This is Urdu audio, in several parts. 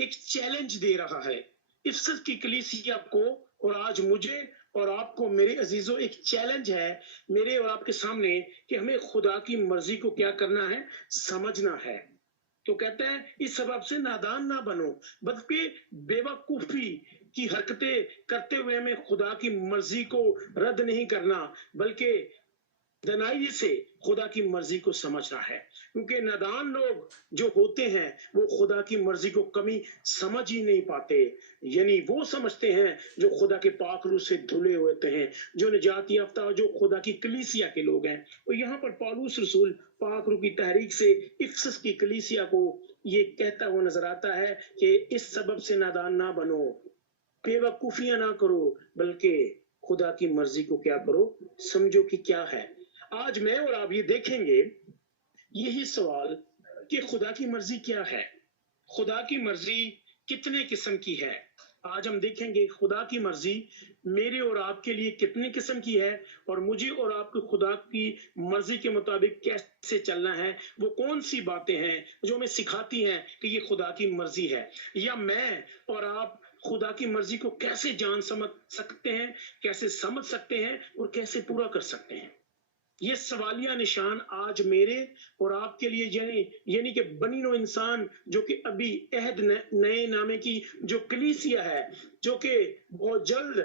ایک چیلنج دے رہا ہے افسس کی کلیسیا کو، اور آج مجھے اور آپ کو میرے عزیزوں ایک چیلنج ہے میرے اور آپ کے سامنے کہ ہمیں خدا کی مرضی کو کیا کرنا ہے، سمجھنا ہے۔ تو کہتا ہے اس سبب سے نادان نہ بنو، بلکہ بے وقوفی کی حرکتیں کرتے ہوئے ہمیں خدا کی مرضی کو رد نہیں کرنا، بلکہ دنائی سے خدا کی مرضی کو سمجھنا ہے۔ کیونکہ نادان لوگ جو ہوتے ہیں وہ خدا کی مرضی کو کمی سمجھ ہی نہیں پاتے، یعنی وہ سمجھتے ہیں جو خدا کے پاک روح سے دھلے ہوتے ہیں، جو نجات یافتہ، جو خدا کی کلیسیا کے لوگ ہیں۔ اور یہاں پر پالوس رسول پاک روح کی تحریک سے افسس کی کلیسیا کو یہ کہتا ہوا نظر آتا ہے کہ اس سبب سے نادان نہ بنو، بے وقوفیاں نہ کرو، بلکہ خدا کی مرضی کو کیا کرو، سمجھو کہ کیا ہے۔ آج میں اور آپ یہ دیکھیں گے یہی سوال کہ خدا کی مرضی کیا ہے، خدا کی مرضی کتنے قسم کی ہے۔ آج ہم دیکھیں گے خدا کی مرضی میرے اور آپ کے لیے کتنے قسم کی ہے، اور مجھے اور آپ کو خدا کی مرضی کے مطابق کیسے چلنا ہے، وہ کون سی باتیں ہیں جو ہمیں سکھاتی ہیں کہ یہ خدا کی مرضی ہے، یا میں اور آپ خدا کی مرضی کو کیسے جان سمجھ سکتے ہیں، کیسے سمجھ سکتے ہیں اور کیسے پورا کر سکتے ہیں۔ یہ سوالیہ نشان آج میرے اور آپ کے لیے یعنی کہ بنی نوع انسان جو کہ ابھی عہد نئے نامے کی جو کلیسیا ہے، جو کہ بہت جلد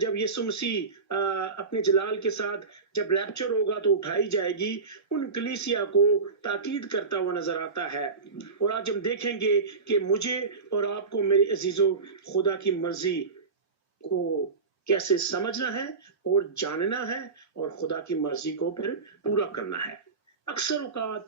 جب یسوع مسیح اپنے جلال کے ساتھ جب ریپچر ہوگا تو اٹھائی جائے گی، ان کلیسیا کو تاکید کرتا ہوا نظر آتا ہے۔ اور آج ہم دیکھیں گے کہ مجھے اور آپ کو میرے عزیزوں خدا کی مرضی کو کیسے سمجھنا ہے اور جاننا ہے، اور خدا کی مرضی کو پھر پورا کرنا ہے۔ اکثر اوقات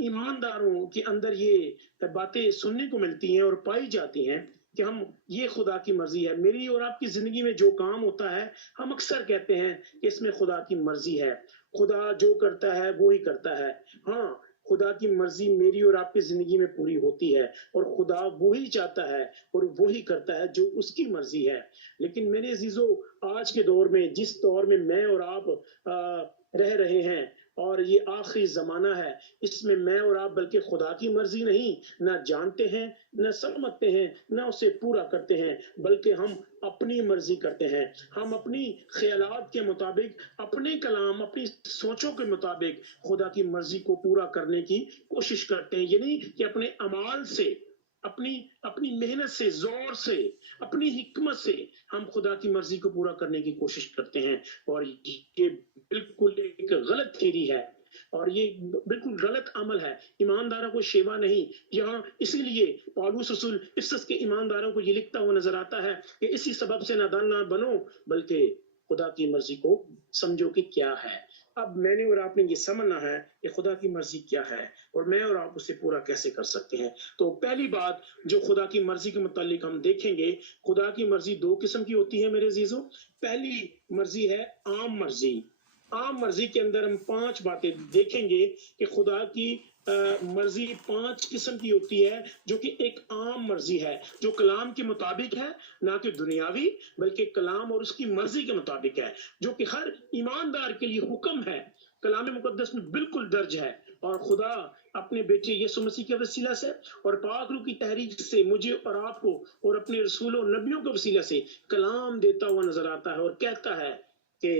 ایمانداروں کے اندر یہ باتیں سننے کو ملتی ہیں اور پائی جاتی ہیں کہ ہم یہ خدا کی مرضی ہے، میری اور آپ کی زندگی میں جو کام ہوتا ہے ہم اکثر کہتے ہیں کہ اس میں خدا کی مرضی ہے، خدا جو کرتا ہے وہی کرتا ہے۔ ہاں، خدا کی مرضی میری اور آپ کی زندگی میں پوری ہوتی ہے، اور خدا وہی چاہتا ہے اور وہی کرتا ہے جو اس کی مرضی ہے۔ لیکن میرے عزیزوں، آج کے دور میں جس دور میں اور آپ رہ رہے ہیں، اور یہ آخری زمانہ ہے، اس میں اور آپ بلکہ خدا کی مرضی نہیں نہ جانتے ہیں، نہ سمجھتے ہیں، نہ اسے پورا کرتے ہیں، بلکہ ہم اپنی مرضی کرتے ہیں۔ ہم اپنی خیالات کے مطابق، اپنے کلام، اپنی سوچوں کے مطابق خدا کی مرضی کو پورا کرنے کی کوشش کرتے ہیں، یعنی کہ اپنے اعمال سے، اپنی محنت سے، زور سے، اپنی حکمت سے ہم خدا کی مرضی کو پورا کرنے کی کوشش کرتے ہیں۔ اور یہ بالکل ایک غلط تھیری ہے، اور یہ بالکل غلط عمل ہے۔ ایمانداروں کو شیوا نہیں، یہاں اسی لیے پالوس رسول افسس کے ایمانداروں کو یہ لکھتا ہوا نظر آتا ہے کہ اسی سبب سے نادان نہ بنو، بلکہ خدا کی مرضی کو سمجھو کہ کیا ہے۔ اب میں نے اور آپ نے یہ سمجھنا ہے کہ خدا کی مرضی کیا ہے، اور میں اور آپ اسے پورا کیسے کر سکتے ہیں۔ تو پہلی بات جو خدا کی مرضی کے متعلق ہم دیکھیں گے، خدا کی مرضی دو قسم کی ہوتی ہے میرے عزیزوں۔ پہلی مرضی ہے عام مرضی۔ عام مرضی کے اندر ہم 5 باتیں دیکھیں گے کہ خدا کی مرضی 5 قسم کی ہوتی ہے، جو کہ ایک عام مرضی ہے، جو کلام کے مطابق ہے، نہ کہ دنیاوی، بلکہ کلام اور اس کی مرضی کے مطابق ہے، جو کہ ہر ایماندار کے لیے حکم ہے، کلام مقدس میں بالکل درج ہے۔ اور خدا اپنے بیٹے یسوع مسیح کے وسیلہ سے اور پاک روح کی تحریک سے مجھے اور آپ کو اور اپنے رسولوں نبیوں کے وسیلہ سے کلام دیتا ہوا نظر آتا ہے، اور کہتا ہے کہ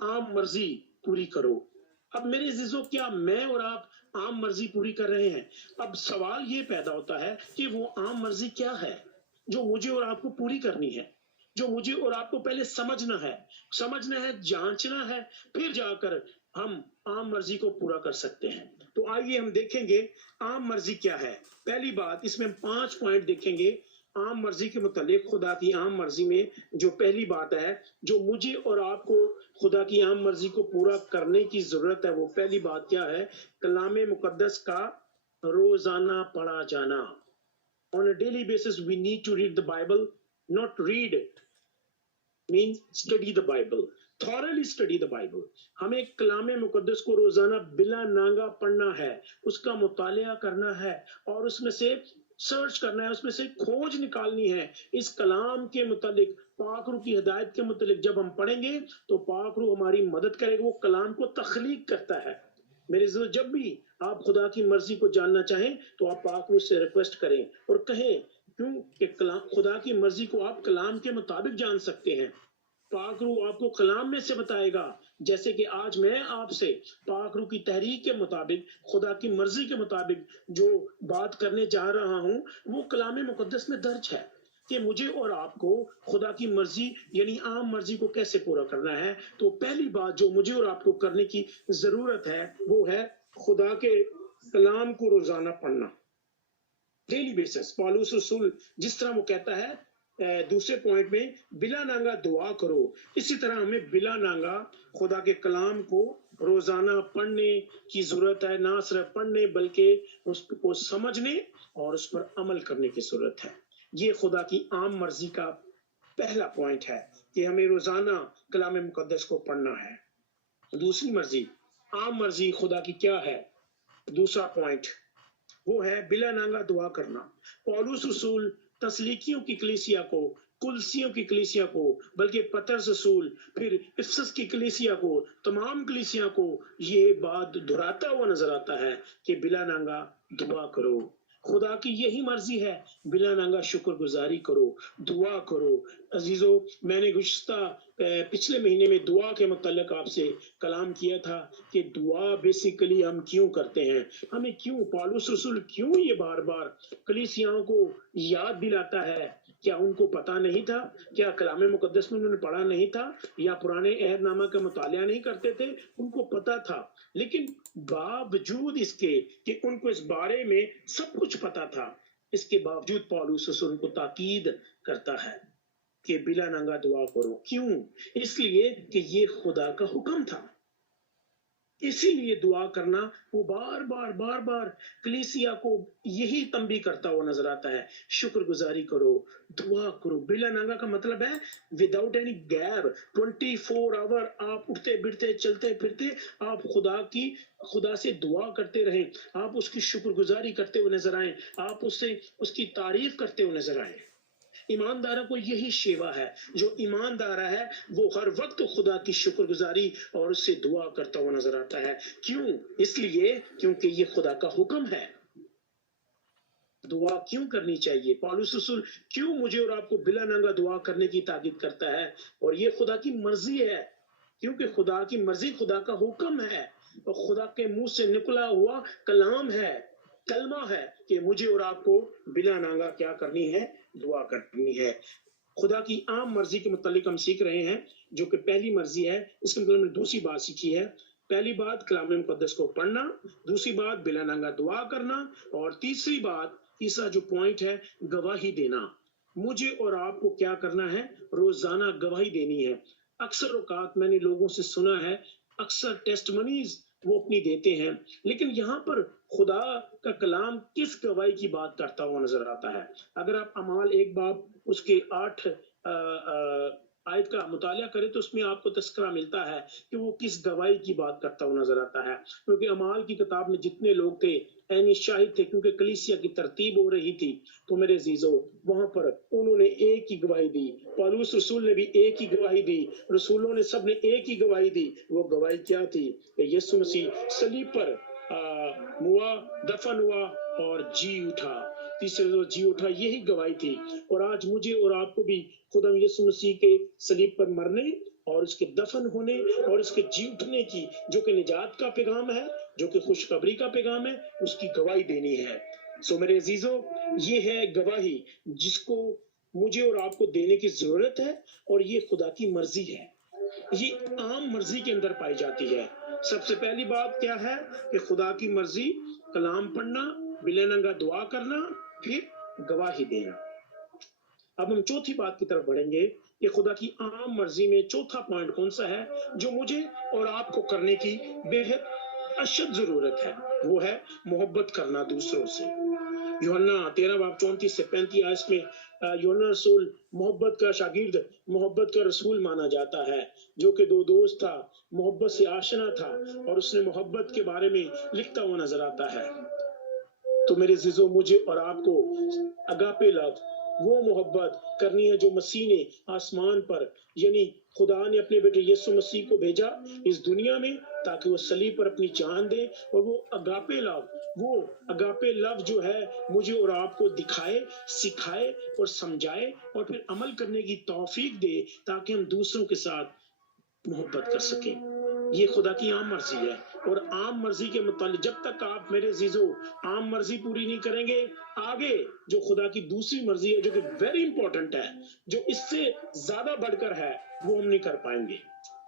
عام مرضی پوری کرو۔ اب میرے عزیزوں، کیا میں اور آپ عام مرضی پوری کر رہے ہیں؟ اب سوال یہ پیدا ہوتا ہے کہ وہ عام مرضی کیا ہے جو مجھے اور آپ کو پوری کرنی ہے، جو مجھے اور آپ کو پہلے سمجھنا ہے، جانچنا ہے، پھر جا کر ہم عام مرضی کو پورا کر سکتے ہیں۔ تو آئیے ہم دیکھیں گے عام مرضی کیا ہے۔ پہلی بات، اس میں 5 پوائنٹ دیکھیں گے عام مرضی کے متعلق۔ خدا کی عام مرضی میں جو پہلی بات ہے جو مجھے اور آپ کو خدا کی عام مرضی کو پورا کرنے کی ضرورت ہے، وہ پہلی بات کیا ہے؟ کلام مقدس کا روزانہ پڑھا جانا۔ On a daily basis we need to read the Bible, not read means study the Bible, thoroughly study the Bible۔ ہمیں کلام مقدس کو روزانہ بلا ناگا پڑھنا ہے، اس کا مطالعہ کرنا ہے، اور اس میں سے سرچ کرنا ہے، اس میں سے کھوج نکالنی ہے اس کلام کے متعلق۔ پاک روح کی ہدایت کے متعلق جب ہم پڑھیں گے تو پاک روح ہماری مدد کرے گا۔ وہ کلام کو تخلیق کرتا ہے، میرے عزیزو، جب بھی آپ خدا کی مرضی کو جاننا چاہیں تو آپ پاک روح سے ریکویسٹ کریں اور کہیں، کیوں کہ خدا کی مرضی کو آپ کلام کے مطابق جان سکتے ہیں۔ پاک روح آپ کو کلام میں سے بتائے گا، جیسے کہ آج میں آپ سے پاک روح کی تحریک کے مطابق، خدا کی مرضی کے مطابق جو بات کرنے جا رہا ہوں وہ کلام مقدس میں درج ہے کہ مجھے اور آپ کو خدا کی مرضی یعنی عام مرضی کو کیسے پورا کرنا ہے۔ تو پہلی بات جو مجھے اور آپ کو کرنے کی ضرورت ہے وہ ہے خدا کے کلام کو روزانہ پڑھنا، ڈیلی بیسس۔ پالوس رسول جس طرح وہ کہتا ہے دوسرے پوائنٹ میں، بلا ناگا دعا کرو، اسی طرح ہمیں بلا ناگا خدا کے کلام کو روزانہ پڑھنے کی ضرورت ہے، نہ صرف پڑھنے بلکہ اس کو سمجھنے اور اس پر عمل کرنے کی ضرورت ہے۔ یہ خدا کی عام مرضی کا پہلا پوائنٹ ہے کہ ہمیں روزانہ کلام مقدس کو پڑھنا ہے۔ دوسری مرضی، عام مرضی خدا کی کیا ہے؟ دوسرا پوائنٹ وہ ہے بلا ناگا دعا کرنا۔ پولس رسول تسلیکیوں کی کلیسیا کو، کلسیوں کی کلیسیا کو، بلکہ پطرس رسول پھر افسس کی کلیسیا کو، تمام کلیسیا کو یہ بات دہراتا ہوا نظر آتا ہے کہ بلا ناگا دعا کرو۔ خدا کی یہی مرضی ہے، بلا ناگا شکر گزاری کرو، دعا کرو۔ عزیزو، میں نے گزشتہ پچھلے مہینے میں دعا کے متعلق آپ سے کلام کیا تھا کہ دعا بیسیکلی ہم کیوں کرتے ہیں، ہمیں کیوں پالوس رسول کیوں یہ بار بار کلیسیاؤں کو یاد دلاتا ہے؟ کیا ان کو پتا نہیں تھا؟ کیا کلام مقدس میں انہوں نے پڑھا نہیں تھا؟ یا پرانے عہد نامہ کا مطالعہ نہیں کرتے تھے؟ ان کو پتا تھا، لیکن باوجود اس کے کہ ان کو اس بارے میں سب کچھ پتا تھا، اس کے باوجود پالوس رسول کو تاکید کرتا ہے کہ بلا ناگا دعا کرو۔ کیوں؟ اس لیے کہ یہ خدا کا حکم تھا۔ اسی لیے دعا کرنا وہ بار بار کلیسیا کو یہی تنبیہ کرتا ہوا نظر آتا ہے، شکر گزاری کرو، دعا کرو۔ بلا ناگا کا مطلب ہے وداؤٹ اینی گیپ، 24 آور آپ اٹھتے بیٹھتے چلتے پھرتے آپ خدا سے دعا کرتے رہیں، آپ اس کی شکر گزاری کرتے ہوئے نظر آئیں، آپ اس کی تعریف کرتے ہوئے نظر آئیں۔ ایماندارہ کو یہی شیوا ہے، جو ایماندارہ ہے وہ ہر وقت خدا کی شکر گزاری اور اس سے دعا کرتا ہوا نظر آتا ہے۔ کیوں؟ اس لیے کیونکہ یہ خدا کا حکم ہے۔ دعا کیوں کرنی چاہیے؟ پالوس رسول کیوں مجھے اور آپ کو بلا ناگا دعا کرنے کی تاکید کرتا ہے؟ اور یہ خدا کی مرضی ہے، کیونکہ خدا کی مرضی خدا کا حکم ہے اور خدا کے منہ سے نکلا ہوا کلام ہے، کلمہ ہے کہ مجھے اور آپ کو بلا ناگا کیا کرنی ہے؟ دعا کرنی ہے۔ خدا کی عام مرضی کے متعلق ہم سیکھ رہے ہیں، جو کہ پہلی مرضی ہے۔ اس کے مطلب میں دوسری بات سیکھی ہے۔ پہلی بات کلام مقدس کو پڑھنا، دوسری بات بلا ناگا دعا کرنا، اور تیسرا جو پوائنٹ ہے گواہی دینا۔ مجھے اور آپ کو کیا کرنا ہے؟ روزانہ گواہی دینی ہے۔ اکثر اوقات میں نے لوگوں سے سنا ہے، اکثر ٹیسٹمنیز وہ اپنی دیتے ہیں، لیکن یہاں پر خدا کا کلام کس گواہی کی بات کرتا ہوا نظر آتا ہے؟ اگر آپ اعمال 1 باب اس کے 8 آیت کا مطالعہ کریں تو اس میں آپ کو تذکرہ ملتا ہے کہ وہ کس گواہی کی بات کرتا ہوا نظر آتا ہے۔ کیونکہ اعمال کی کتاب میں جتنے لوگ تھے عینی شاہد تھے، کیونکہ کلیسیا کی ترتیب ہو رہی تھی، تو میرے عزیزو وہاں پر انہوں نے ایک ہی گواہی دی۔ پالوس رسول نے بھی ایک ہی گواہی دی، رسولوں نے سب نے ایک ہی گواہی دی۔ وہ گواہی کیا تھی؟ کہ یسوع مسیح صلیب پر ہوا، دفن ہوا اور جی اٹھا، تیسرے روز جی اٹھا، یہی گواہی تھی۔ اور آج مجھے اور آپ کو بھی خدا یسوع مسیح کے صلیب پر مرنے اور اس کے دفن ہونے اور اس کے جی اٹھنے کی، جو کہ نجات کا پیغام ہے، جو کہ خوشخبری کا پیغام ہے، اس کی گواہی دینی ہے۔ سو میرے عزیزو، یہ ہے گواہی جس کو مجھے اور آپ کو دینے کی ضرورت ہے، اور یہ خدا کی مرضی ہے۔ یہ عام مرضی کے اندر پائی جاتی ہے۔ سب سے پہلی بات کیا ہے؟ کہ خدا کی مرضی، کلام پڑھنا، بلا ناگا دعا کرنا، پھر گواہی دینا۔ اب ہم چوتھی بات کی طرف بڑھیں گے کہ خدا کی عام مرضی میں چوتھا پوائنٹ کون سا ہے جو مجھے اور آپ کو کرنے کی بے حد اشد ضرورت ہے؟ وہ ہے محبت کرنا دوسروں سے۔ یوحنا 13 باب 34 سے 35 آیت میں یوحنا رسول محبت کا شاگرد، محبت کا رسول مانا جاتا ہے، جو کہ 2 دوست تھا، محبت سے آشنا تھا، اور اس نے محبت کے بارے میں لکھتا ہوا نظر آتا ہے۔ تو میرے عزیزو، مجھے اور آپ کو اگاپے لو، وہ محبت کرنی ہے جو مسیح نے آسمان پر، یعنی خدا نے اپنے بیٹے یسوع مسیح کو بھیجا اس دنیا میں تاکہ وہ صلیب پر اپنی جان دے اور وہ اگاپے لو جو ہے مجھے اور آپ کو دکھائے، سکھائے اور سمجھائے اور پھر عمل کرنے کی توفیق دے تاکہ ہم دوسروں کے ساتھ محبت کر سکیں۔ یہ خدا کی عام مرضی ہے، اور عام مرضی کے متعلق جب تک آپ میرے عزیزو عام مرضی پوری نہیں کریں گے، آگے جو خدا کی دوسری مرضی ہے جو کہ ویری امپورٹنٹ ہے، جو اس سے زیادہ بڑھ کر ہے، وہ ہم نہیں کر پائیں گے۔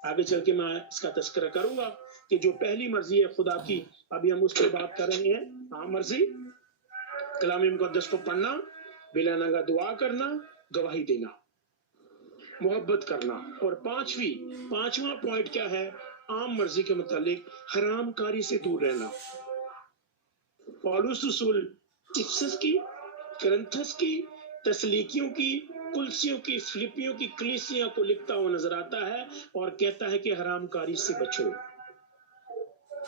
آگے چل کے میں اس کا تذکرہ کروں گا کہ جو پہلی مرضی ہے خدا کی، ابھی ہم اس پہ بات کر رہے ہیں، عام مرضی کلام مقدس کو پڑھنا، بلا ننگا دعا کرنا، گواہی دینا، محبت کرنا، اور پانچواں پوائنٹ کیا ہے عام مرضی کے متعلق؟ حرام کاری سے دور رہنا۔ پولس رسول افسس کی، کرنتھس کی، تسلیکیوں کی، کلسیوں کی، فلپیوں کی کلیسیاں کو لکھتا ہوا نظر آتا ہے اور کہتا ہے کہ حرام کاری سے بچو۔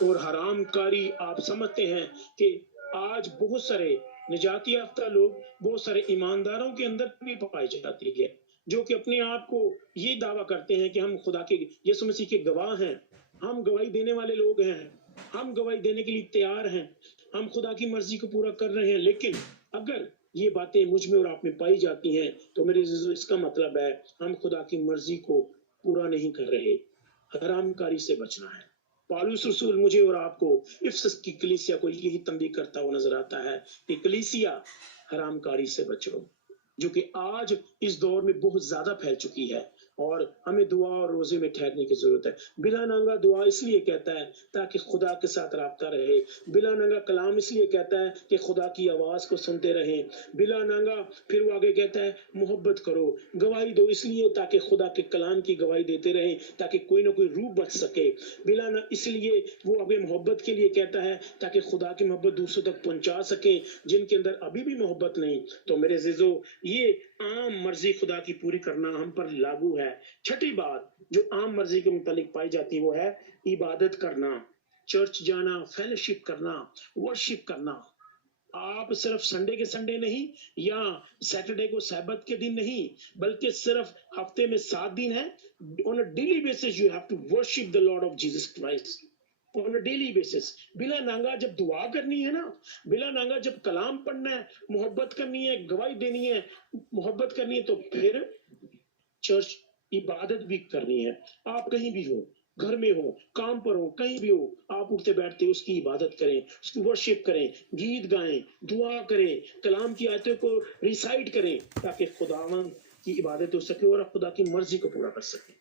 اور حرام کاری آپ سمجھتے ہیں کہ آج بہت سارے نجات یافتہ لوگ، بہت سارے ایمانداروں کے اندر بھی پائی جاتی ہے، جو کہ اپنے آپ کو یہ دعویٰ کرتے ہیں کہ ہم خدا کے یسوع مسیح کے گواہ ہیں، ہم گواہی دینے والے لوگ ہیں، ہم گواہی دینے کے لیے تیار ہیں، ہم خدا کی مرضی کو پورا کر رہے ہیں۔ لیکن اگر یہ باتیں مجھ میں اور آپ میں پائی جاتی ہیں تو میرے عزیزو اس کا مطلب ہے ہم خدا کی مرضی کو پورا نہیں کر رہے، حرام کاری سے بچنا ہے۔ پالوس رسول مجھے اور آپ کو افسس کی کلیسیا کو یہی تنبیہ کرتا ہوا نظر آتا ہے کہ کلیسیا حرام کاری سے بچو، جو کہ آج اس دور میں بہت زیادہ پھیل چکی ہے، اور ہمیں دعا اور روزے میں ٹھہرنے کی ضرورت ہے۔ بلا ننگا دعا اس لیے کہتا ہے تاکہ خدا کے ساتھ رابطہ رہے، بلا ننگا کلام اس لیے کہتا ہے کہ خدا کی آواز کو سنتے رہیں، بلا ننگا پھر وہ آگے کہتا ہے محبت کرو، گواہی دو اس لیے تاکہ خدا کے کلام کی گواہی دیتے رہیں تاکہ کوئی نہ کوئی روح بچ سکے، بلا نہ اس لیے وہ آگے محبت کے لیے کہتا ہے تاکہ خدا کی محبت دوسروں تک پہنچا سکے جن کے اندر ابھی بھی محبت نہیں۔ تو میرے عزیزو یہ عام مرضی خدا کی پوری کرنا ہم پر لاگو ہے۔ چھٹی بات جو عام مرضی کے متعلق پائی جاتی وہ ہے عبادت کرنا، چرچ جانا، فیلوشپ کرنا، ورشپ کرنا۔ آپ صرف سنڈے کے سنڈے نہیں یا سیٹرڈے کو سبت کے دن نہیں، بلکہ صرف ہفتے میں 7 دن ہے۔ on a daily basis you have to worship the Lord of Jesus Christ on a daily basis۔ بلا نانگا جب دعا کرنی ہے نا، بلا نانگا جب کلام پڑھنا ہے، محبت کرنی ہے، گواہی دینی ہے، محبت کرنی ہے، تو پھر چرچ عبادت بھی کرنی ہے۔ آپ کہیں بھی ہو، گھر میں ہو، کام پر ہو، کہیں بھی ہو، آپ اٹھتے بیٹھتے اس کی عبادت کریں، اس کی ورشپ کریں، گیت گائیں، دعا کریں، کلام کی آیتوں کو ریسائٹ کریں تاکہ خداوند کی عبادت ہو سکے اور آپ خدا کی مرضی کو پورا کر سکیں۔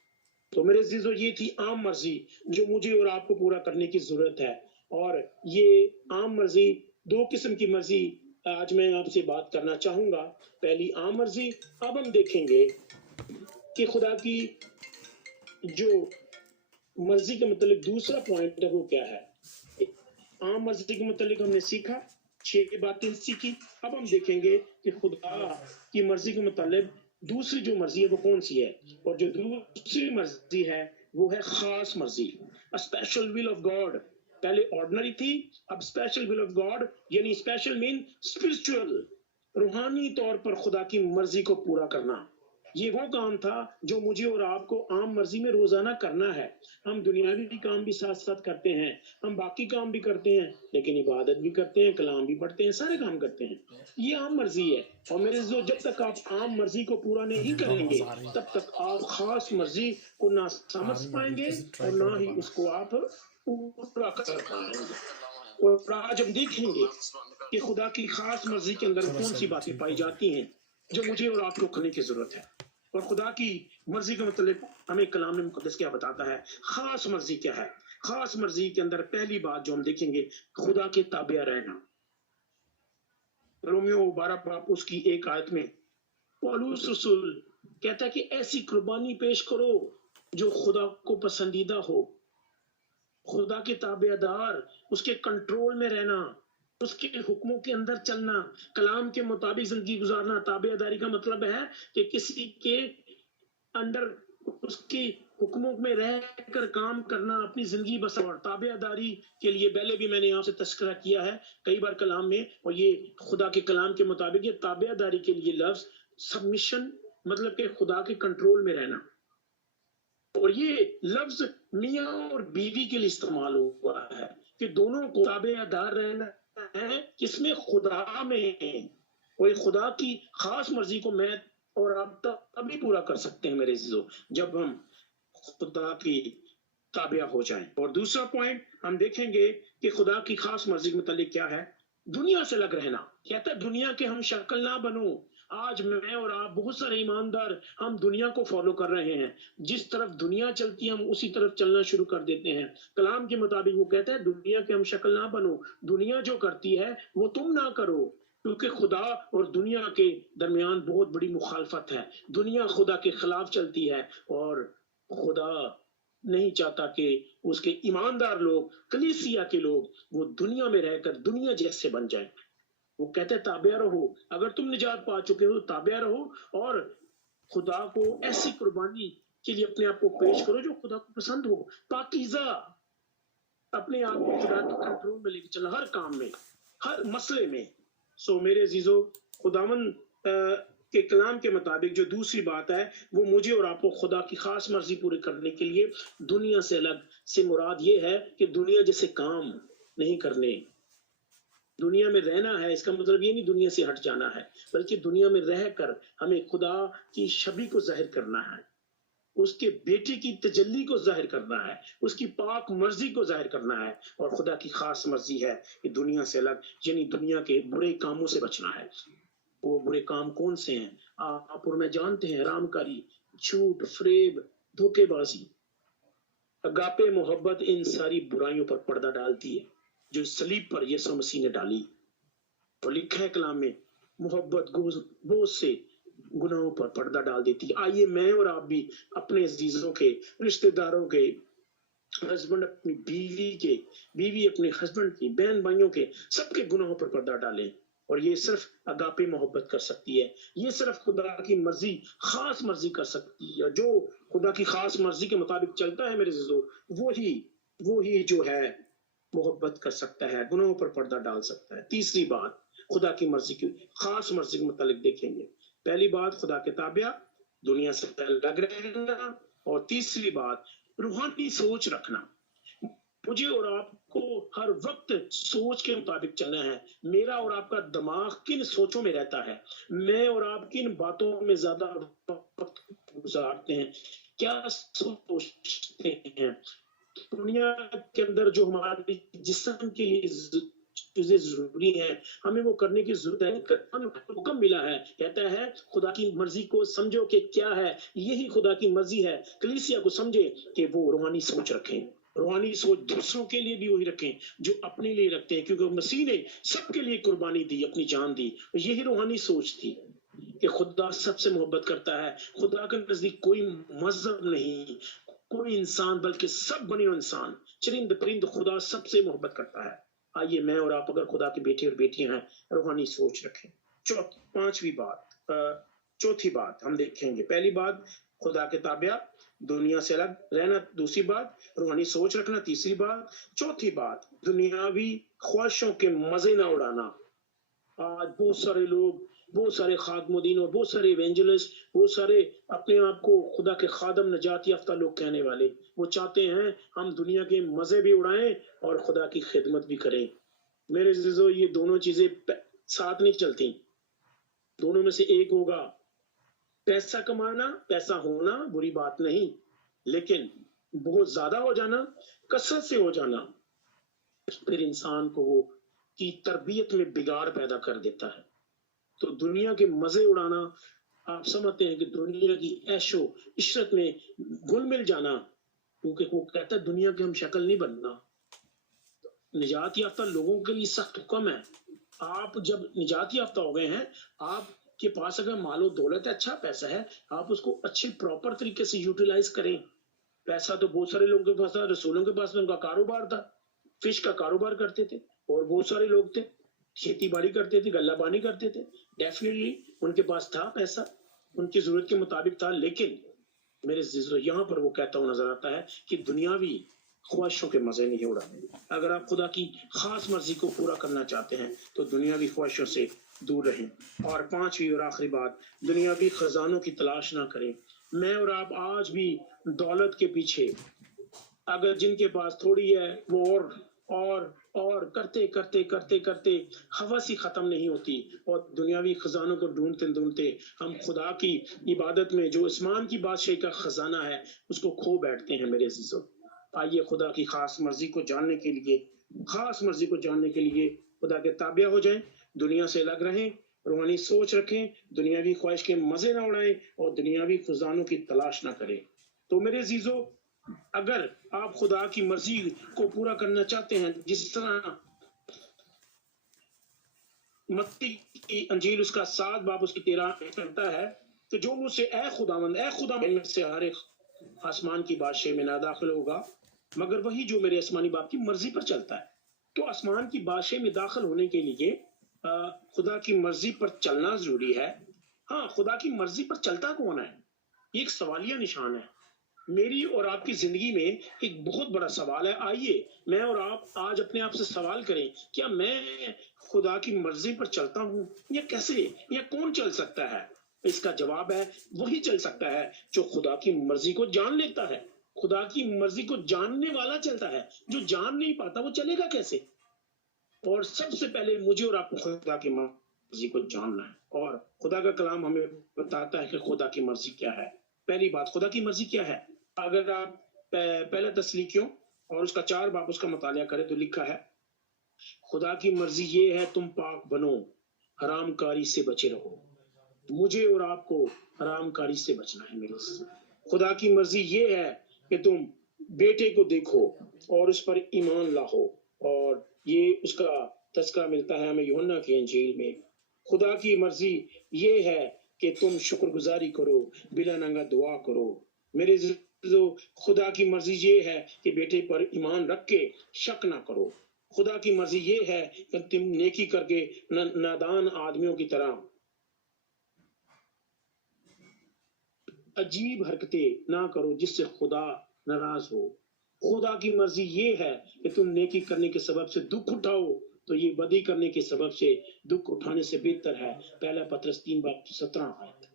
تو میرے عزیزو یہ تھی عام مرضی جو مجھے اور آپ کو پورا کرنے کی ضرورت ہے، اور یہ عام مرضی 2 قسم کی مرضی آج میں آپ سے بات کرنا چاہوں گا۔ پہلی عام مرضی، اب ہم دیکھیں گے کہ خدا کی جو مرضی کے متعلق دوسرا پوائنٹ ہے وہ کیا ہے۔ عام مرضی کے متعلق ہم نے سیکھا، 6 باتیں سیکھی، اب ہم دیکھیں گے کہ خدا کی مرضی کے متعلق دوسری جو مرضی ہے وہ کون سی ہے، اور جو دوسری مرضی ہے وہ ہے خاص مرضی، اسپیشل ول آف گاڈ۔ پہلے آرڈنری تھی، اب اسپیشل ول آف گاڈ، یعنی اسپیشل مین اسپرچل، روحانی طور پر خدا کی مرضی کو پورا کرنا۔ یہ وہ کام تھا جو مجھے اور آپ کو عام مرضی میں روزانہ کرنا ہے۔ ہم دنیاوی بھی کام بھی ساتھ ساتھ کرتے ہیں، ہم باقی کام بھی کرتے ہیں، لیکن عبادت بھی کرتے ہیں، کلام بھی پڑھتے ہیں، سارے کام کرتے ہیں۔ یہ عام مرضی ہے، اور میرے عزیزو جب تک آپ عام مرضی کو پورا نہیں کریں گے تب تک آپ خاص مرضی کو نہ سمجھ پائیں گے اور نہ ہی اس کو آپ پورا کر پائیں گے۔ اور آج ہم دیکھیں گے کہ خدا کی خاص مرضی کے اندر کون سی باتیں پائی جاتی ہیں جو مجھے اور آپ کو کرنے کی ضرورت ہے، اور خدا کی مرضی کے متعلق ہمیں کلام مقدس کیا بتاتا ہے۔ خاص مرضی کیا ہے؟ خاص مرضی کے اندر پہلی بات جو ہم دیکھیں گے، خدا کے تابع رہنا۔ رومیو 12 باب اس کی 1 آیت میں پولس رسول کہتا ہے کہ ایسی قربانی پیش کرو جو خدا کو پسندیدہ ہو۔ خدا کے تابع دار، اس کے کنٹرول میں رہنا، اس کے حکموں کے اندر چلنا، کلام کے مطابق زندگی گزارنا۔ تابع داری کا مطلب ہے کہ کسی کے انڈر اس کی حکموں میں رہ کر کام کرنا، اپنی زندگی بسر۔ اور تابع داری کے لیے پہلے بھی میں نے آپ سے تذکرہ کیا ہے کئی بار کلام میں، اور یہ خدا کے کلام کے مطابق یہ تابع داری کے لیے لفظ سبمیشن، مطلب کہ خدا کے کنٹرول میں رہنا۔ اور یہ لفظ میاں اور بیوی کے لیے استعمال ہوا ہے کہ دونوں کو تابع دار رہنا ہے جس میں خدا میں ہے، اور خدا کی خاص مرضی کو میں اور آپ تبھی پورا کر سکتے ہیں میرے عزیزو جب ہم خدا کی تابع ہو جائیں۔ اور دوسرا پوائنٹ ہم دیکھیں گے کہ خدا کی خاص مرضی کے متعلق کیا ہے، دنیا سے الگ رہنا۔ کہتا ہے دنیا کے ہم شکل نہ بنو۔ آج میں اور آپ بہت سارے ایماندار ہم دنیا کو فالو کر رہے ہیں، جس طرف دنیا چلتی ہے ہم اسی طرف چلنا شروع کر دیتے ہیں۔ کلام کے مطابق وہ کہتا ہے دنیا کے ہم شکل نہ بنو، دنیا جو کرتی ہے وہ تم نہ کرو، کیونکہ خدا اور دنیا کے درمیان بہت بڑی مخالفت ہے۔ دنیا خدا کے خلاف چلتی ہے اور خدا نہیں چاہتا کہ اس کے ایماندار لوگ، کلیسیا کے لوگ، وہ دنیا میں رہ کر دنیا جیسے بن جائیں۔ وہ کہتے ہیں تابع رہو، اگر تم نجات پا چکے ہو تابع رہو، اور خدا کو ایسی قربانی کے لیے اپنے آپ کو پیش کرو جو خدا کو پسند ہو، پاکیزہ، اپنے آپ کو خدا کے کنٹرول میں لے کے چلنا ہر کام میں، ہر مسئلے میں۔ سو میرے عزیزو، خداوند کے کلام کے مطابق جو دوسری بات ہے وہ مجھے اور آپ کو خدا کی خاص مرضی پورے کرنے کے لیے دنیا سے الگ سے مراد یہ ہے کہ دنیا جیسے کام نہیں کرنے۔ دنیا میں رہنا ہے اس کا مطلب یہ نہیں دنیا سے ہٹ جانا ہے، بلکہ دنیا میں رہ کر ہمیں خدا کی شبیہ کو ظاہر کرنا ہے، اس کے بیٹے کی تجلی کو ظاہر کرنا ہے، اس کی پاک مرضی کو ظاہر کرنا ہے۔ اور خدا کی خاص مرضی ہے کہ دنیا سے الگ، یعنی دنیا کے برے کاموں سے بچنا ہے۔ وہ برے کام کون سے ہیں؟ آپ اور میں جانتے ہیں، حرام کاری، جھوٹ، فریب، دھوکے بازی۔ اگاپے محبت ان ساری برائیوں پر پردہ ڈالتی ہے جو صلیب پر یسوع مسیح نے ڈالی، اور لکھا ہے کلام میں محبت بہت سے گناہوں پر پردہ ڈال دیتی ہے۔ آئیے میں اور آپ بھی اپنے عزیزوں کے، رشتہ داروں کے، ہسبینڈ اپنی بیوی کے، بیوی اپنے ہسبینڈ کی، بہن بھائیوں کے، سب کے گناہوں پر پردہ ڈالیں۔ اور یہ صرف اگاپے محبت کر سکتی ہے، یہ صرف خدا کی مرضی، خاص مرضی کر سکتی ہے۔ جو خدا کی خاص مرضی کے مطابق چلتا ہے میرے عزیزو، وہی جو ہے محبت کر سکتا ہے، گناہوں پر پردہ ڈال سکتا ہے۔ تیسری بات خدا کی مرضی کی خاص مرضی کے متعلق دیکھیں گے۔ پہلی بات خدا کے تابع، دنیا سے الگ رہنا، اور تیسری بات روحانی سوچ رکھنا۔ مجھے اور آپ کو ہر وقت سوچ کے مطابق چلنا ہے۔ میرا اور آپ کا دماغ کن سوچوں میں رہتا ہے، میں اور آپ کن باتوں میں زیادہ وقت گزارتے ہیں، کیا سوچتے ہیں۔ دنیا کے اندر جو ہمارے جسم کے لیے چیزیں ضروری ہیں ہمیں وہ کرنے کی ضرورت ہے۔ ہمیں حکم ملا ہے، کہتا ہے خدا کی مرضی کو سمجھو کہ کیا ہے، یہی خدا کی مرضی ہے۔ کلیسیا کو سمجھے کہ وہ روحانی سوچ رکھیں، روحانی سوچ دوسروں کے لیے بھی وہی رکھیں جو اپنے لیے رکھتے ہیں، کیونکہ مسیح نے سب کے لیے قربانی دی، اپنی جان دی۔ یہی روحانی سوچ تھی کہ خدا سب سے محبت کرتا ہے۔ خدا کے نزدیک کوئی مذہب نہیں، کوئی انسان، بلکہ سب بنی ہوئے انسان، چرند پرند، خدا سب سے محبت کرتا ہے۔ آئیے میں اور آپ اگر خدا کے بیٹے اور بیٹیاں ہیں روحانی سوچ رکھیں۔ چوتھی بات ہم دیکھیں گے، پہلی بات خدا کے تابع، دنیا سے الگ رہنا، دوسری بات روحانی سوچ رکھنا، تیسری بات، چوتھی بات دنیاوی خواہشوں کے مزے نہ اڑانا۔ آج بہت سارے لوگ، بہت سارے خادم الدین اور بہت سارے ایونجلسٹ، بہت سارے اپنے آپ کو خدا کے خادم، نجات یافتہ لوگ کہنے والے، وہ چاہتے ہیں ہم دنیا کے مزے بھی اڑائیں اور خدا کی خدمت بھی کریں۔ میرے عزیزو، یہ دونوں چیزیں ساتھ نہیں چلتی، دونوں میں سے ایک ہوگا۔ پیسہ کمانا، پیسہ ہونا بری بات نہیں، لیکن بہت زیادہ ہو جانا، کثرت سے ہو جانا، پھر انسان کو وہ کی تربیت میں بگاڑ پیدا کر دیتا ہے۔ تو دنیا کے مزے اڑانا، آپ سمجھتے ہیں کہ دنیا کی عیش و عشرت میں گل مل جانا، کیونکہ وہ کہتا ہے دنیا کے ہم شکل نہیں بننا۔ نجات یافتہ لوگوں کے لیے سخت حکم ہے۔ آپ جب نجات یافتہ ہو گئے ہیں، آپ کے پاس اگر مال و دولت ہے، اچھا پیسہ ہے، آپ اس کو اچھے پراپر طریقے سے یوٹیلائز کریں۔ پیسہ تو بہت سارے لوگوں کے پاس تھا، رسولوں کے پاس ان کا کاروبار تھا، فش کا کاروبار کرتے تھے، اور بہت سارے لوگ تھے کھیتی باڑی کرتے تھے، غلہ بانی کرتے تھے، ڈیفینیٹلی ان کے پاس تھا پیسہ، ان کی ضرورت کے مطابق تھا۔ لیکن میرے عزیزو، یہاں پر وہ کہتا ہوں نظر آتا ہے کہ دنیاوی خواہشوں کے مزے نہیں اڑانے۔ اگر آپ خدا کی خاص مرضی کو پورا کرنا چاہتے ہیں تو دنیاوی خواہشوں سے دور رہیں۔ اور پانچویں اور آخری بات، دنیاوی خزانوں کی تلاش نہ کریں۔ میں اور آپ آج بھی دولت کے پیچھے، اگر جن کے پاس تھوڑی ہے وہ اور کرتے کرتے کرتے کرتے ہوس ہی ختم نہیں ہوتی، اور دنیاوی خزانوں کو ڈھونڈتے ڈھونڈتے ہم خدا کی عبادت میں جو آسمان کی بادشاہی کا خزانہ ہے اس کو کھو بیٹھتے ہیں۔ میرے عزیزو، آئیے خدا کی خاص مرضی کو جاننے کے لیے، خدا کے تابع ہو جائیں، دنیا سے الگ رہیں، روحانی سوچ رکھیں، دنیاوی خواہش کے مزے نہ اڑائیں اور دنیاوی خزانوں کی تلاش نہ کریں۔ تو میرے عزیزو، اگر آپ خدا کی مرضی کو پورا کرنا چاہتے ہیں، جس طرح متی کی انجیل اس کا 7 باب اس کی 13 کرتا ہے، تو جو مجھ سے اے خداوند میں سے ہر ایک آسمان کی بادشاہی میں نہ داخل ہوگا مگر وہی جو میرے آسمانی باپ کی مرضی پر چلتا ہے۔ تو آسمان کی بادشاہی میں داخل ہونے کے لیے خدا کی مرضی پر چلنا ضروری ہے۔ ہاں، خدا کی مرضی پر چلتا کون ہے؟ یہ ایک سوالیہ نشان ہے۔ میری اور آپ کی زندگی میں ایک بہت بڑا سوال ہے۔ آئیے میں اور آپ آج اپنے آپ سے سوال کریں، کیا میں خدا کی مرضی پر چلتا ہوں؟ یا کیسے، یا کون چل سکتا ہے؟ اس کا جواب ہے وہی چل سکتا ہے جو خدا کی مرضی کو جان لیتا ہے۔ خدا کی مرضی کو جاننے والا چلتا ہے، جو جان نہیں پاتا وہ چلے گا کیسے؟ اور سب سے پہلے مجھے اور آپ کو خدا کی مرضی کو جاننا ہے، اور خدا کا کلام ہمیں بتاتا ہے کہ خدا کی مرضی کیا ہے۔ پہلی بات، خدا کی مرضی کیا ہے؟ اگر آپ پہلا تسلیکیوں اور اس کا 4 باب اس کا مطالعہ کریں تو لکھا ہے، خدا کی مرضی یہ ہے تم پاک بنو، حرام کاری سے بچے رہو۔ مجھے اور آپ کو حرام کاری سے بچنا ہے۔ میرے خدا کی مرضی یہ ہے کہ تم بیٹے کو دیکھو اور اس پر ایمان لاؤ، اور یہ اس کا تذکرہ ملتا ہے ہمیں یوحنا کی انجیل میں۔ خدا کی مرضی یہ ہے کہ تم شکر گزاری کرو، بلا ننگا دعا کرو۔ میرے خدا کی مرضی یہ ہے کہ بیٹے پر ایمان رکھ کے شک نہ کرو۔ خدا کی مرضی یہ ہے کہ تم نیکی کر کے نادان آدمیوں کی طرح عجیب حرکتیں نہ کرو جس سے خدا ناراض ہو۔ خدا کی مرضی یہ ہے کہ تم نیکی کرنے کے سبب سے دکھ اٹھاؤ، تو یہ بدی کرنے کے سبب سے دکھ اٹھانے سے بہتر ہے۔ پہلا پطرس 3 باب 17 آیت۔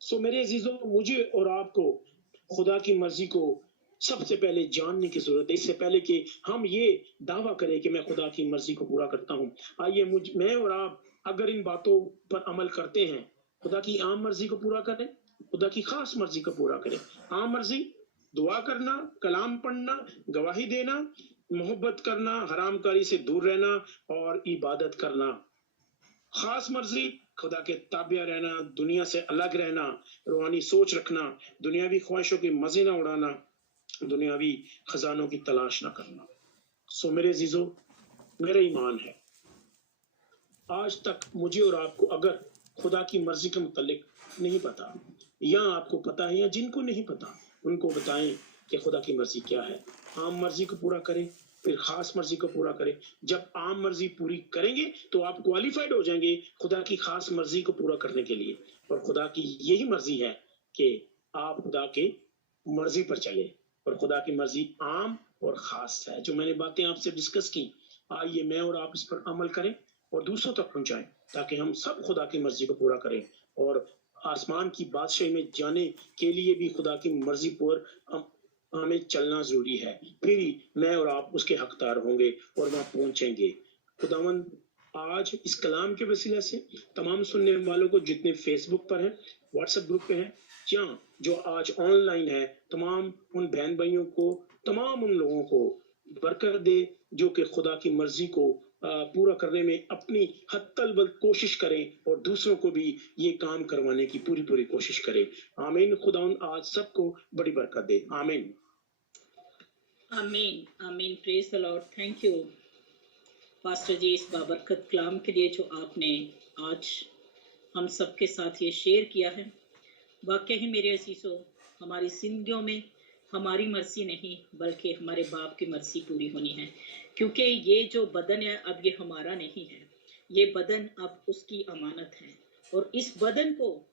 سو میرے عزیزوں، مجھے اور آپ کو خدا کی مرضی کو سب سے پہلے جاننے کی ضرورت ہے، اس سے پہلے کہ ہم یہ دعویٰ کریں کہ میں خدا کی مرضی کو پورا کرتا ہوں۔ آئیے میں اور آپ اگر ان باتوں پر عمل کرتے ہیں، خدا کی عام مرضی کو پورا کریں، خدا کی خاص مرضی کو پورا کریں۔ عام مرضی دعا کرنا، کلام پڑھنا، گواہی دینا، محبت کرنا، حرام کاری سے دور رہنا اور عبادت کرنا۔ خاص مرضی خدا کے تابع رہنا، دنیا سے الگ رہنا، روحانی سوچ رکھنا، دنیاوی خواہشوں کے مزے نہ اڑانا، دنیاوی خزانوں کی تلاش نہ کرنا۔ سو میرے عزیزو، میرا ایمان ہے آج تک مجھے اور آپ کو اگر خدا کی مرضی کے متعلق نہیں پتا، یا آپ کو پتا ہے یا جن کو نہیں پتا ان کو بتائیں کہ خدا کی مرضی کیا ہے۔ عام مرضی کو پورا کریں، پھر خاص مرضی کو پورا کریں۔ جب عام مرضی پوری کریں گے تو آپ کوالیفائڈ ہو جائیں گے خدا کی خاص مرضی کو پورا کرنے کے لیے۔ اور خدا کی یہی مرضی ہے کہ آپ خدا کے مرضی پر چلیں، اور خدا کی مرضی عام اور خاص ہے۔ جو میں نے باتیں آپ سے ڈسکس کی، آئیے میں اور آپ اس پر عمل کریں اور دوسروں تک پہنچائیں، تاکہ ہم سب خدا کی مرضی کو پورا کریں، اور آسمان کی بادشاہی میں جانے کے لیے بھی خدا کی مرضی پر ہمیں چلنا ضروری ہے۔ پھر ہی میں اور آپ اس کے حقدار ہوں گے اور وہاں پہنچیں گے۔ خداوند آج اس کلام کے وسیلہ سے تمام سننے والوں کو، جتنے فیس بک پر ہیں، واٹس ایپ گروپ پہ ہیں، یا جو آج آن لائن ہے، تمام ان بہن بھائیوں کو، تمام ان لوگوں کو برکت دے جو کہ خدا کی مرضی کو پورا کرنے میں اپنی حد تلبل کوشش کریں، اور دوسروں کو بھی یہ کام کروانے کی پوری کوشش کریں۔ آمین۔ خداوند آج سب کو بڑی برکت دے۔ آمین۔ آمین آمین۔ پریز دی لارڈ۔ تھینک یو پاسٹر جی اس بابرکت کلام کے لیے جو آپ نے آج ہم سب کے ساتھ یہ شیئر کیا ہے۔ واقعی میرے عزیزو، ہماری زندگیوں میں ہماری مرضی نہیں بلکہ ہمارے باپ کی مرضی پوری ہونی ہے، کیونکہ یہ جو بدن ہے اب یہ ہمارا نہیں ہے، یہ بدن اب اس کی امانت ہے، اور اس بدن کو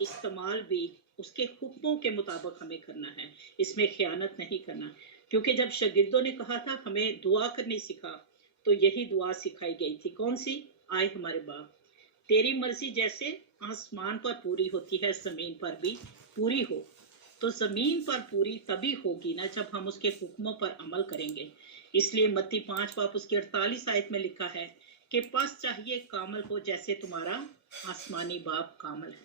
استعمال بھی اس کے حکموں کے مطابق ہمیں کرنا ہے، اس میں خیانت نہیں کرنا۔ کیونکہ جب شاگردوں نے کہا تھا ہمیں دعا کرنی سکھا، تو یہی دعا سکھائی گئی تھی، کون سی؟ آئے ہمارے باپ، تیری مرضی جیسے آسمان پر پوری ہوتی ہے زمین پر بھی پوری ہو۔ تو زمین پر پوری تبھی ہوگی نا جب ہم اس کے حکموں پر عمل کریں گے۔ اس لیے متی 5 باب اس کی 48 آیت میں لکھا ہے کہ پس چاہیے کامل ہو جیسے تمہارا آسمانی باپ کامل ہے۔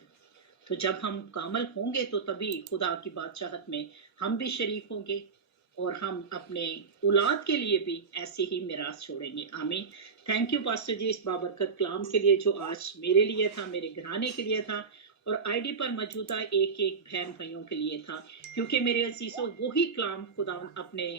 تو جب ہم کامل ہوں گے تو تبھی خدا کی بادشاہت میں ہم بھی شریک ہوں گے اور ہم اپنے اولاد کے لیے بھی ایسے ہی میراث چھوڑیں گے۔ آمین۔ تھینک یو پاسٹر جی اس بابرکت کلام کے لیے جو آج میرے لیے تھا، میرے گھرانے کے لیے تھا اور آئی ڈی پر موجودہ ایک ایک بہن بھائیوں کے لیے تھا، کیونکہ میرے عزیزوں وہی کلام خدا اپنے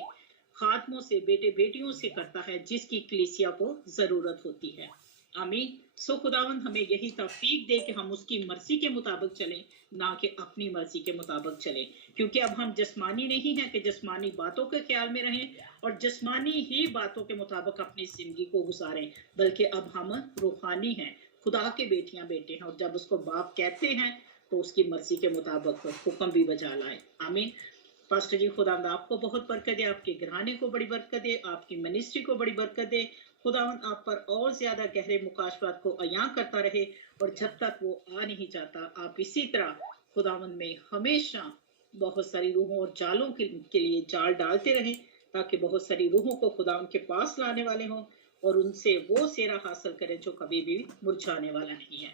خادموں سے، بیٹے بیٹیوں سے کرتا ہے جس کی کلیسیا کو ضرورت ہوتی ہے۔ آمین۔ سو خداوند ہمیں یہی توفیق دے کہ ہم اس کی مرضی کے مطابق چلیں، نہ کہ اپنی مرضی کے مطابق چلیں، کیونکہ اب ہم جسمانی نہیں ہیں کہ جسمانی باتوں کے خیال میں رہیں اور جسمانی ہی باتوں کے مطابق اپنی زندگی کو گزاریں، بلکہ اب ہم روحانی ہیں، خدا کے بیٹیاں بیٹے ہیں، اور جب اس کو باپ کہتے ہیں تو اس کی مرضی کے مطابق حکم بھی بجا لائیں۔ آمین۔ پاسٹر جی خداوند آپ کو بہت برکت دے، آپ کے گھرانے کو بڑی برکت دے، آپ کی منسٹری کو بڑی برکت دے۔ خداوند آپ پر اور زیادہ گہرے مکاشفات کو عیاں کرتا رہے، اور جب تک وہ آ نہیں جاتا آپ اسی طرح خداوند میں ہمیشہ بہت ساری روحوں اور جالوں کے لیے جال ڈالتے رہیں، تاکہ بہت ساری روحوں کو خداوند کے پاس لانے والے ہوں اور ان سے وہ سیرا حاصل کریں جو کبھی بھی مرجھانے والا نہیں ہے۔